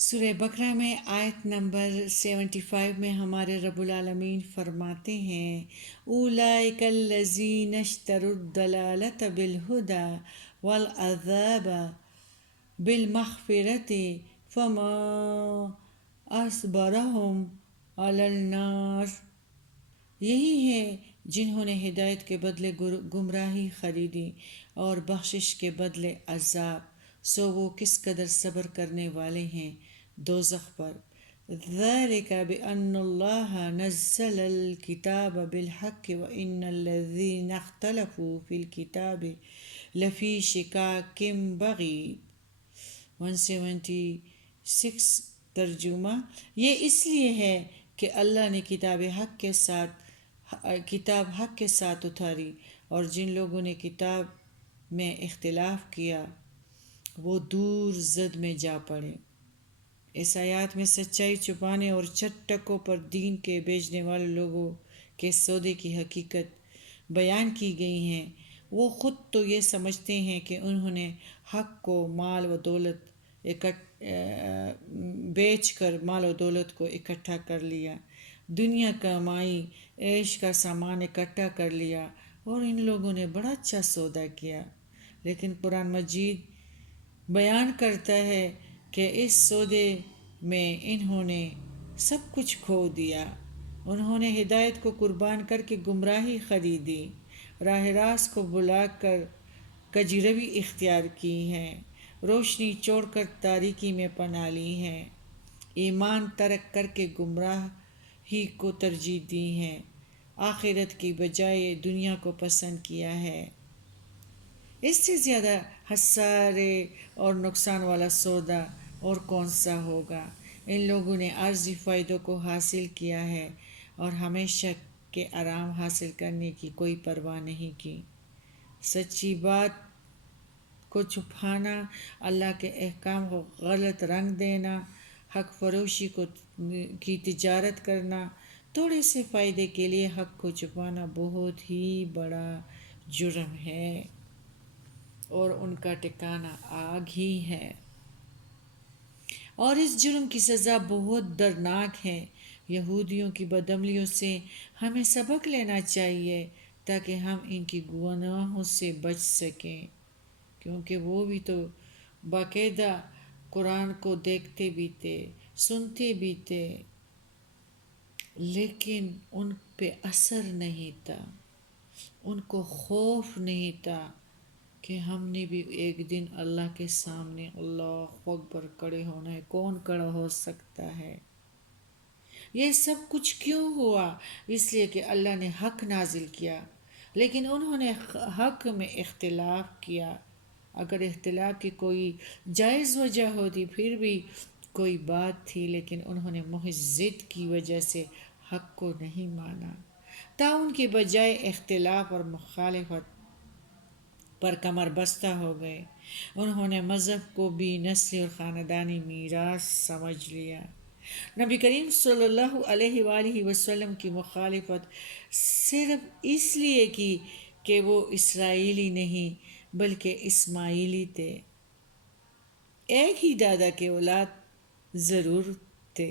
سورہ بقرہ میں آیت نمبر 75 میں ہمارے رب العالمین فرماتے ہیں اولئک الذین اشتروا الضلالۃ بالہدی والعذاب بالمغفرۃ فما اصبرہم علی النار۔ یہی ہے جنہوں نے ہدایت کے بدلے گمراہی خریدی اور بخشش کے بدلے عذاب، سو وہ کس قدر صبر کرنے والے ہیں دوزخ پر۔ ذَلِكَ بِأَنَّ اللَّهَ نَزَّلَ الْكِتَابَ بِالْحَقِّ وَإِنَّ الَّذِينَ اخْتَلَفُوا فِي الْكِتَابِ لَفِي شِقَاقٍ بَعِيدٍ۔ 176 ترجمہ: یہ اس لیے ہے کہ اللہ نے کتاب حق کے ساتھ اتاری، اور جن لوگوں نے کتاب میں اختلاف کیا وہ دور زد میں جا پڑے۔ اس آیات میں سچائی چھپانے اور چٹکوں پر دین کے بیچنے والے لوگوں کے سودے کی حقیقت بیان کی گئی ہے۔ وہ خود تو یہ سمجھتے ہیں کہ انہوں نے حق کو مال و دولت بیچ کر مال و دولت کو اکٹھا کر لیا، دنیا کمائی عیش کا سامان اکٹھا کر لیا، اور ان لوگوں نے بڑا اچھا سودا کیا۔ لیکن قرآن مجید بیان کرتا ہے کہ اس سودے میں انہوں نے سب کچھ کھو دیا۔ انہوں نے ہدایت کو قربان کر کے گمراہی خریدی، راہ راست کو بھلا کر کجروی اختیار کی ہے، روشنی چھوڑ کر تاریکی میں پناہ لی ہے، ایمان ترک کر کے گمراہی کو ترجیح دی ہے، آخرت کی بجائے دنیا کو پسند کیا ہے۔ اس سے زیادہ خسارے اور نقصان والا سودا اور کون سا ہوگا؟ ان لوگوں نے عارضی فائدوں کو حاصل کیا ہے اور ہمیشہ کے آرام حاصل کرنے کی کوئی پرواہ نہیں کی۔ سچی بات کو چھپانا، اللہ کے احکام کو غلط رنگ دینا، حق فروشی کی تجارت کرنا، تھوڑے سے فائدے کے لیے حق کو چھپانا بہت ہی بڑا جرم ہے اور ان کا ٹھکانہ آگ ہی ہے، اور اس جرم کی سزا بہت دردناک ہے۔ یہودیوں کی بدعملیوں سے ہمیں سبق لینا چاہیے تاکہ ہم ان کی گناہوں سے بچ سکیں، کیونکہ وہ بھی تو باقاعدہ قرآن کو دیکھتے بھی تھے، سنتے بھی تھے، لیکن ان پہ اثر نہیں تھا، ان کو خوف نہیں تھا کہ ہم نے بھی ایک دن اللہ کے سامنے اللہ اکبر کھڑے ہونا ہے، کون کھڑا ہو سکتا ہے؟ یہ سب کچھ کیوں ہوا؟ اس لیے کہ اللہ نے حق نازل کیا، لیکن انہوں نے حق میں اختلاف کیا۔ اگر اختلاف کی کوئی جائز وجہ ہوتی پھر بھی کوئی بات تھی، لیکن انہوں نے محض ضد کی وجہ سے حق کو نہیں مانا، تعاون کے بجائے اختلاف اور مخالفت پر کمر بستہ ہو گئے۔ انہوں نے مذہب کو بھی نسلی اور خاندانی میراث سمجھ لیا۔ نبی کریم صلی اللہ علیہ وآلہ وسلم کی مخالفت صرف اس لیے کی کہ وہ اسرائیلی نہیں بلکہ اسماعیلی تھے، ایک ہی دادا کے اولاد ضرور تھے۔